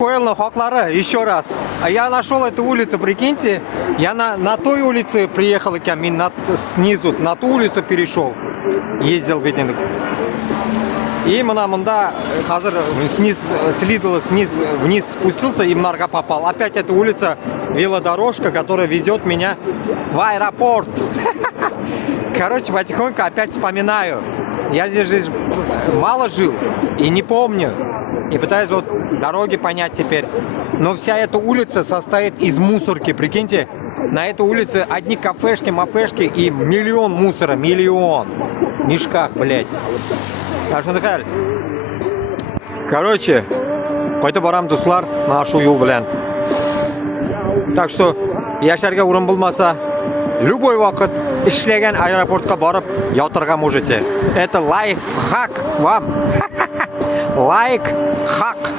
Хуэлно Хоклара, еще раз. А я нашел эту улицу, прикиньте. Я на той улице приехал, снизу, на ту улицу перешел. Ездил бедный. И мында хазыр вниз спустился и много попал. Опять эта улица, велодорожка, которая везет меня в аэропорт. Короче, потихоньку опять вспоминаю. Я здесь мало жил и не помню. И пытаюсь вот дороги понять теперь. Но вся эта улица состоит из мусорки, прикиньте. На этой улице одни кафешки, мафешки и миллион мусора, миллион. В мешках, блядь. Короче, қойты барам достар, нашу юл білән. Так что, яшәргә урын булмаса, любой вакыт эшләгән аэропортка барып ятырга можете. Это лайфхак вам. Лайк-хак.